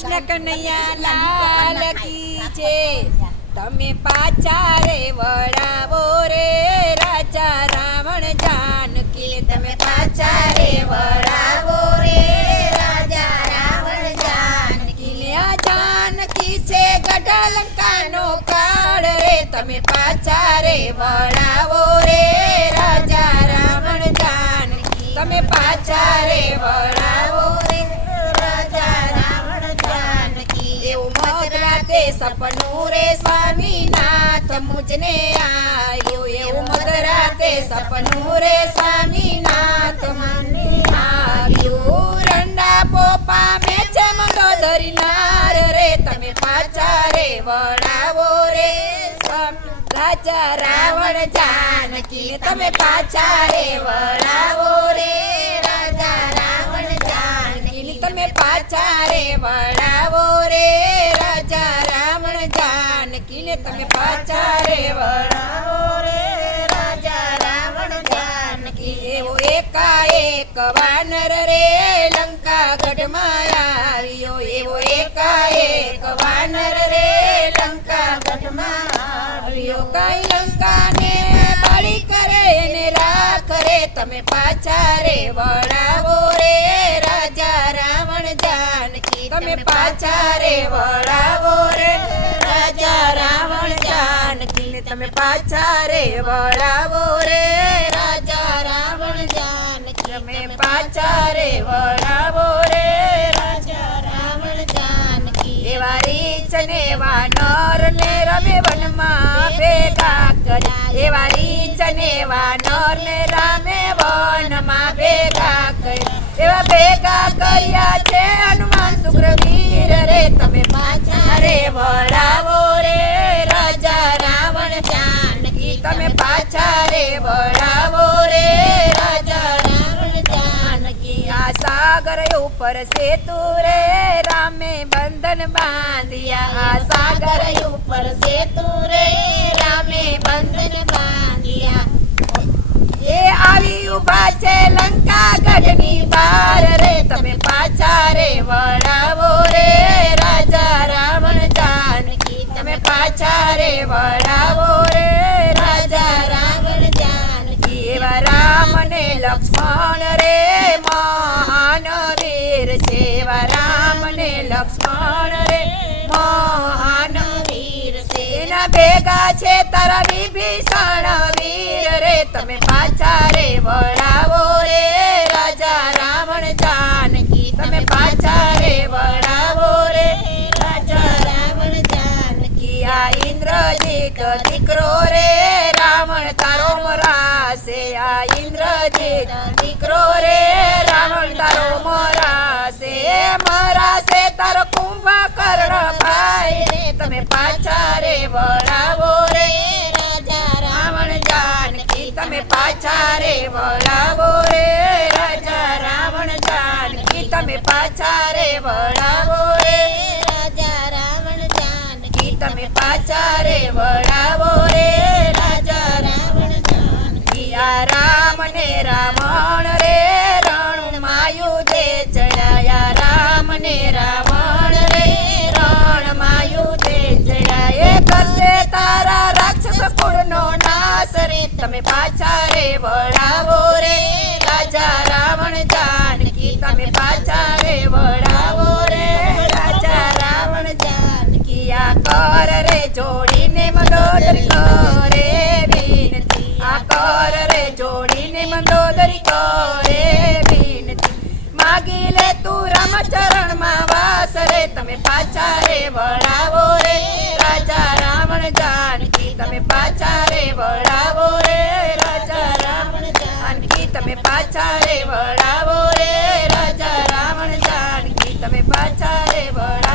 કૃષ્ણ કનૈયા લાલ કી છે તમે પાછા રે વળાવો રે રાજા રાવણ જાનકી તમે પાછા રે વળાવો રે રાજા રાવણ જાનકી આ જાનકી છે ગઢ લંકાનો કાળ રે તમે પાછા રે વળાવો રે રાજા રાવણ જાનકી તમે પાછા રે વળાવો રે રાજા રાવણ જાનકી એવું મધરાતે સપનું રે સ્વામીનાથ મુજને આવ્યું એવું મધરાતે સપનું રે સ્વામીનાથ મને આવ્યું રંડા પોપા મેચે મંદોદરી નાર રે તમે પાછા રે વળાવો રે રાજા રાવણ જાનકી તમે પાછા રે વળાવો રે રાજા રાવણ જાનકી તમે પાછા રે વળાવો રે રાજા રાવણ જાનકી તમે પાછા રે વળાવો રે રાજા રાવણ જાનકી એવો એકાએક વાનર રે લંકા ગઢમાં આવ્યો એવો એકાએક વાનર રે લંકા ગઢમાં આવ્યો કઈ લંકાને બળી કરે ને રાખ રે તમે પાછા રે વળાવો રે રાજા રાવણ જાનકી તમે પાછા રે વળાવો રે રાજા રાવણ જાનકી તમે પાછા રે વળાવો રે રાજા રાવણ જાનકી તમે પાછા રે વળાવો રે રાજા રાવણ જાનકી એવા રીછ ને વાનર ને રમે વનમાં ભેગા કર્યા એવા રીછ ને વાનર ને રામે વનમાં ભેગા કર્યા એવા ભેગા કર્યા છે હનુમાન સુગ્રવીર રે તમે પાછા રે વળાવો રે રાજા રાવણ જાનકી તમે પાછા રે વળાવો રે રાજા રાવણ જાનકી આ સાગર ઉપર સેતુ રે રામે બંધન બાંધ્યા આ સાગર ઉપર સેતુ રે રામે બંધન બાંધ્યા એ આવી ઉભા છે લંકા ગઢની બાર રે તમે પાછા રે વળાવો રે રાજા રાવણ જાનકી તમે પાછા રે વળાવો રે રાજા રાવણ જાનકી એવા રામ ને લક્ષ્મણ રે મહાન વીર છે એવા રામ ને લક્ષ્મણ રે મહાન વીર છે એના ભેગા છે તારા વિભીષણ વીર રે તમે પાછા રે વળાવો રે રાજા રાવણ જાનકી તમે પાછા રે વળાવો રે રાજા રાવણ જાનકી આ ઇન્દ્રજીત દીકરો રે રાવણ તારો મરાશે આ ઇન્દ્રજીત દીકરો રે રાવણ તારો મરાશે મરાશે તારો કુંભકર્ણ ભાઈ રે તમે પાછા રે વળાવો રે રાજા રાવણ જાનકી તમે પાછા રે વળાવો રે રાજા રાવણ જાનકી તમે પાછા રે વળાવો રે રાજા રાવણ જાનકી તમે પાછા રે વળાવો રે રાજા રાવણ જાનકી આ રામ ને રાવણ રે રણમાં યુધે ચડાયા રામ ને રાવણ રે રણમાં યુધે ચડાયા કરશે તારા રાક્ષસ કુળનો નાશ રે તમે પાછા રે વળાવો રે રાજા રાવણ જાનકી તમે પાછા રે વળાવો રે રાજા રાવણ જાનકી આ કર રે જોડીને મંદોદરી કરે વિનતી આ કર રે જોડીને મંદોદરી કરે વિનતી માગી લે તું રામચરણ માં વાસ રે તમે પાછા રે વળાવો રે રાજા રાવણ જાનકી તમે પાછા રે વળાવો રે રાજા રાવણ જાનકી તમે પાછા રે વળાવો રે રાજા રાવણ જાનકી તમે પાછા રે વળાવો